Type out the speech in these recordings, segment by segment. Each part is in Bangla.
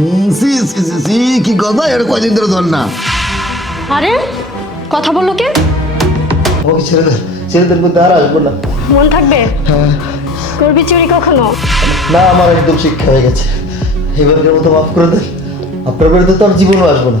হুম, সি সি সি সি কি কথা? এটা কয়দিন ধরে ধর না। আরে কথা বলল কে? ওকে ছেড়ে দে ছেড়ে দেন কিন্তু আর আসব না। মন থাকবে? হ্যাঁ। করবি চুরি কখনো? না আমার একদম শিক্ষা হয়ে গেছে। এবারকার মতো মাফ করে দেন আপনার বাড়িতে তো আর জীবনও আসব না।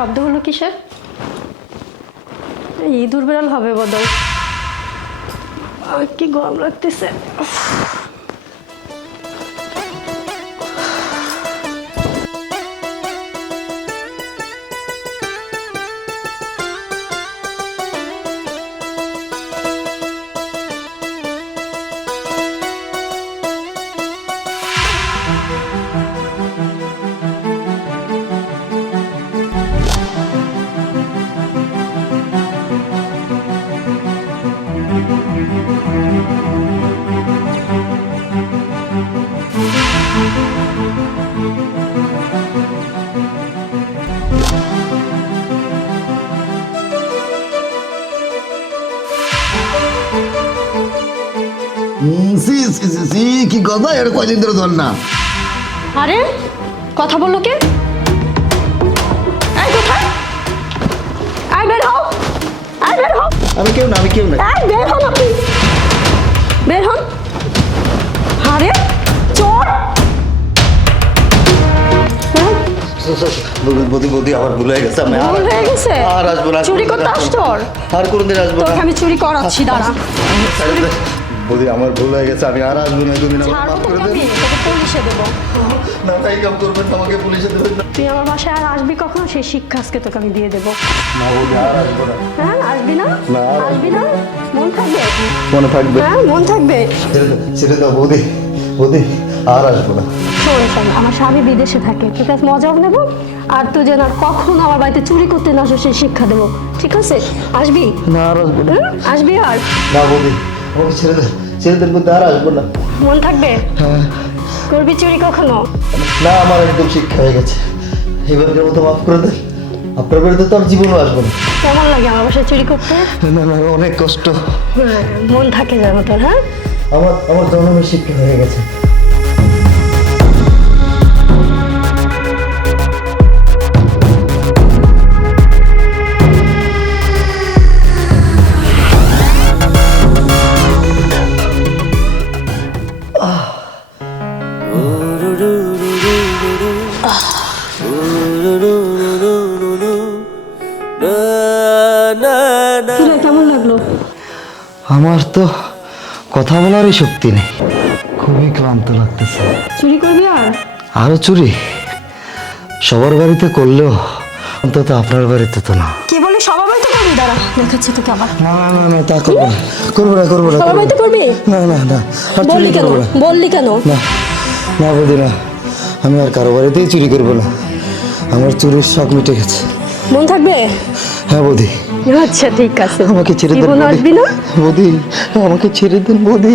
শব্দ হলো কিসের? ইঁদুর বেড়াল হবে বদল কি গরম লাগতেছে। সি সি সি সি কি কথা এটা কয়দিন ধরে ধর না। আরে কথা বলল কে? এই কোথায়? আয় বের হও। আয় বের হও। আমি কেউ না আমি কেউ না। এই বের হন আপনি। বের হন। আরে চোর। বৌদি বৌদি আমার ভুল হয়ে গেছে আমি ভুল হয়ে গেছে। আর আসব না চুরি করতে আর কোনদিন আসব তোকে আমি চুরি করাচ্ছি দাঁড়া। বৌদি আমার ভুল হয়ে গেছে আমি আর আসব না আমার ছাড়বো মাফ করে দেন আমি তোকে পুলিশে দেবো। না তাই কাম করবেন না, আমাকে পুলিশে দেবেন না। তুই আমার বাসায় আর আসবি কখন? সেই শিক্ষা আজকে তোকে আমি দিয়ে দেবো। না বৌদি আর আসব না। হ্যাঁ আসবি না? না। আসবি না। মন থাকবে? মনে থাকবে। হ্যাঁ মন থাকবে। ছেড়ে দাও, ছেড়ে দাও বৌদি বৌদি আর আসব না। শোন শোন আমার স্বামী বিদেশে থাকে ঠিক আছে? মজাও নেব আর তুই যেন আর কখনো আমার বাড়িতে চুরি করতে না আসো সেই শিক্ষা দেবো। ঠিক আছে? আসবি? না আর আসব না। হুম? আসবি আর? না বৌদি আমাকে ছেড়ে দেন ছেড়ে দেন কিন্তু আর আসব না। মন থাকবে? হ্যাঁ। করবি চুরি কখনো? না আমার একদম শিক্ষা হয়ে গেছে। এবারকার মতো মাফ করে দেন আপনার বাড়িতে তো আর জীবনও আসব না। কেমন লাগে আমার বাসায় চুরি করতে? না না অনেক কষ্ট। হ্যাঁ মন থাকে যেন তোর হ্যাঁ? আমার আমার জন্মের শিক্ষা হয়ে গেছে। কেমন লাগল? আমার তো কথা বলারই শক্তি নেই। খুবই ক্লান্ত লাগতেছে। চুরি করবি আর? আরও চুরি? সবার বাড়িতে করলেও অন্তত আপনার বাড়িতে তো না। কি বলে? সবার বাড়িতে করবি? দাঁড়া দেখাচ্ছি তোকে আবার। না না না তা করব না। করব না করব না সবার বাড়িতে। করবি? না না না আর চুরি করব না। বললি কেন? না না বৌদি না। আমি আর কারও বাড়িতেই চুরি করব না। আমার চুরির শখ মিটে গেছে। মন থাকবে? হ্যাঁ বৌদি। আচ্ছা ঠিক আছে। আমাকে ছেড়ে দেন বৌদি আমাকে ছেড়ে দেন বৌদি।